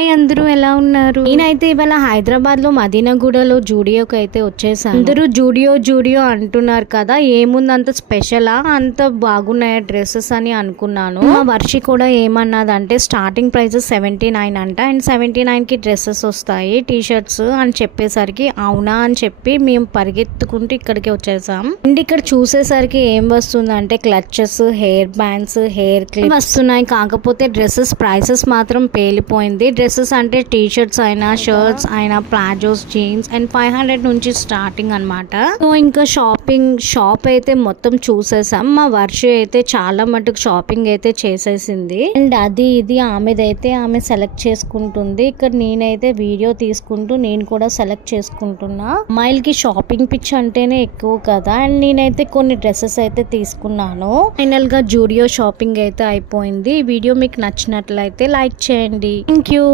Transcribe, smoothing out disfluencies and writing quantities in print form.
Hi అందరూ ఎలా ఉన్నారు? నేనైతే ఇవాళ హైదరాబాద్ లో మదీనాగూడలో జూడియోకి అయితే వచ్చేసాను. అందరూ జూడియో అంటున్నారు కదా, ఏముంది అంత స్పెషలా, అంత బాగున్నాయా డ్రెస్సెస్ అని అనుకున్నాను. మా వర్షి కూడా ఏమన్నదంటే స్టార్టింగ్ ప్రైస్ 79 అంట, అండ్ 79 కి డ్రెస్సెస్ వస్తాయి, టీ షర్ట్స్ అని చెప్పేసరికి అవునా అని చెప్పి మేము పరిగెత్తుకుంటూ ఇక్కడికి వచ్చేసాం. అండ్ ఇక్కడ చూసేసరికి ఏం వస్తుందంటే clutches, hair bands, hair clips వస్తున్నాయి. కాకపోతే డ్రెస్సెస్ ప్రైసెస్ మాత్రం పేలిపోయింది. డ్రెస్సెస్ అంటే టీ షర్ట్స్ అయినా, షర్ట్స్ అయినా, ప్లాజోస్, జీన్స్ అండ్ 500 నుంచి స్టార్టింగ్ అనమాట. సో ఇంకా షాప్ అయితే మొత్తం చూసేసాం. మా వర్ష అయితే చాలా మటుకు షాపింగ్ అయితే చేసేసింది. అండ్ అది ఇది ఆమెదైతే ఆమె సెలెక్ట్ చేసుకుంటుంది. ఇక్కడ నేనైతే వీడియో తీసుకుంటూ నేను కూడా సెలెక్ట్ చేసుకుంటున్నా. అమ్మాయిలకి షాపింగ్ పిచ్ అంటేనే ఎక్కువ కదా, అండ్ నేనైతే కొన్ని డ్రెస్సెస్ అయితే తీసుకున్నాను. ఫైనల్ గా జూడియో షాపింగ్ అయితే అయిపోయింది. ఈ వీడియో మీకు నచ్చినట్లయితే లైక్ చేయండి. Thank you.